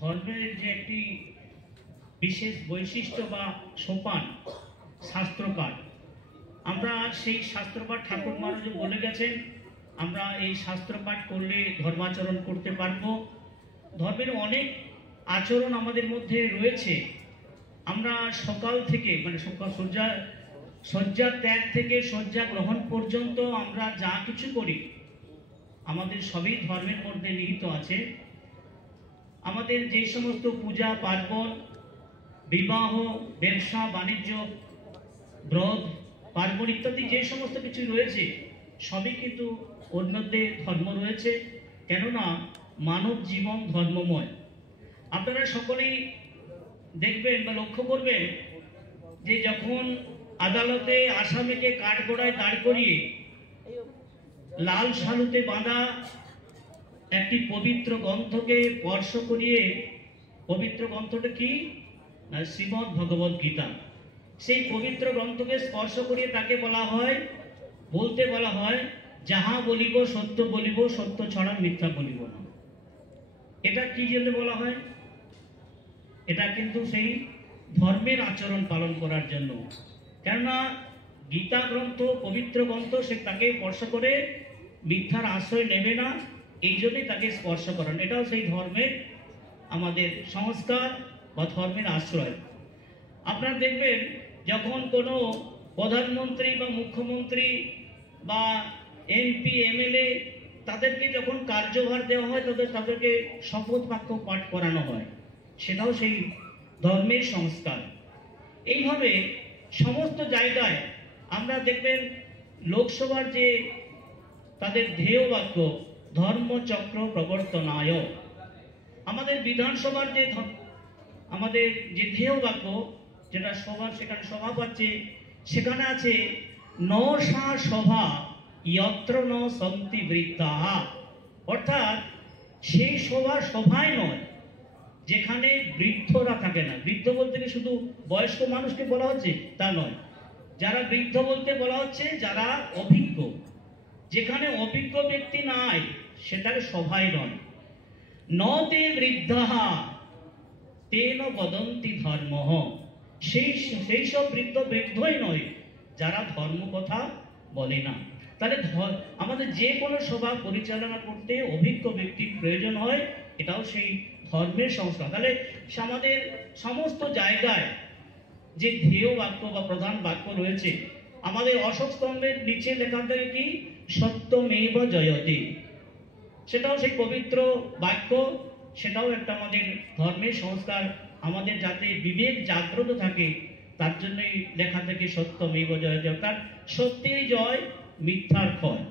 ধর্মের যে একটি বিশেষ বৈশিষ্ট্য বা সোপান শাস্ত্রপাঠ, আমরা সেই শাস্ত্রপাঠ ঠাকুর মহারাজ বলে গেছেন, আমরা এই শাস্ত্রপাঠ করলে ধর্মাচরণ করতে পারব। ধর্মের অনেক আচরণ আমাদের মধ্যে রয়েছে। আমরা সকাল থেকে মানে শয্যা ত্যাগ থেকে শয্যা গ্রহণ পর্যন্ত আমরা যা কিছু করি আমাদের সবই ধর্মের মধ্যে নিহিত আছে। আমাদের যে সমস্ত পূজা পার্বণ, বিবাহ, ব্যবসা বাণিজ্য, ব্রত পার্বণ ইত্যাদি যে সমস্ত কিছু রয়েছে সবই কিন্তু ওর মধ্যে ধর্ম রয়েছে, কেননা মানব জীবন ধর্মময়। আপনারা সকলেই দেখবেন বা লক্ষ্য করবেন যে যখন আদালতে আসামিকে কাঠগড়ায় দাঁড় করিয়ে লাল শালুতে বাঁধা একটি পবিত্র গ্রন্থকে স্পর্শ করিয়ে, পবিত্র গ্রন্থটা কি না শ্রীমদ্ ভগবদ গীতা, সেই পবিত্র গ্রন্থকে স্পর্শ করিয়ে তাকে বলতে বলা হয় যাহা বলিব সত্য বলিব, সত্য ছড়া মিথ্যা বলিব না। এটা কি জন্য বলা হয়? এটা কিন্তু সেই ধর্মের আচরণ পালন করার জন্য, কেননা গীতা গ্রন্থ পবিত্র গ্রন্থ, সে তাকে স্পর্শ করে মিথ্যার আশ্রয় নেবে না, এই জন্যই তাকে স্পর্শ করান। এটাও সেই ধর্মের আমাদের সংস্কার বা ধর্মের আশ্রয়। আপনারা দেখবেন যখন কোনো প্রধানমন্ত্রী বা মুখ্যমন্ত্রী বা এমপি এমএলএ তাদেরকে যখন কার্যভার দেওয়া হয় তাদেরকে শপথ বাক্য পাঠ করানো হয়, সেটাও সেই ধর্মের সংস্কার। এইভাবে সমস্ত জায়গায় আমরা দেখবেন লোকসভার যে তাদের ধ্যেয় বাক্য ধর্মচক্র প্রবর্তনায়, আমাদের বিধানসভার যে আমাদের যে ধ্যেয় বাক্য যেটা সেখানে সভা পাচ্ছে, সেখানে আছে ন সা সভা যত্র ন সন্তি বৃদ্ধাঃ, অর্থাৎ সেই সভায় নয় যেখানে বৃদ্ধরা থাকে না। বৃদ্ধ বলতে কি শুধু বয়স্ক মানুষকে বলা হচ্ছে তা নয়, যারা বৃদ্ধ বলতে বলা হচ্ছে যারা অভিজ্ঞ, যেখানে অভিজ্ঞ ব্যক্তি নাই সেটাকে সভায় নয়। ন তে বৃদ্ধাঃ তেন বদন্তি ধর্মঃ, সেই সব বৃদ্ধই নয় যারা ধর্ম কথা বলে না। তাহলে আমাদের যে কোনো সভা পরিচালনা করতে অভিজ্ঞ ব্যক্তির প্রয়োজন হয়, এটাও সেই ধর্মের সংস্কার। তাহলে আমাদের সমস্ত জায়গায় যে ধ্যেয় বাক্য বা প্রধান বাক্য রয়েছে, আমাদের অশোক স্তম্ভের নিচে লেখা থাকে কি সত্যমেব জয়তে, সেটাও সেই পবিত্র বাক্য, সেটাও একটা আমাদের ধর্মের সংস্কার। আমাদের যাতে বিবেক জাগ্রত থাকে তার জন্যই লেখা থাকে সত্যমেব জয়তে, অর্থাৎ সত্যের জয় মিথ্যার ক্ষয়।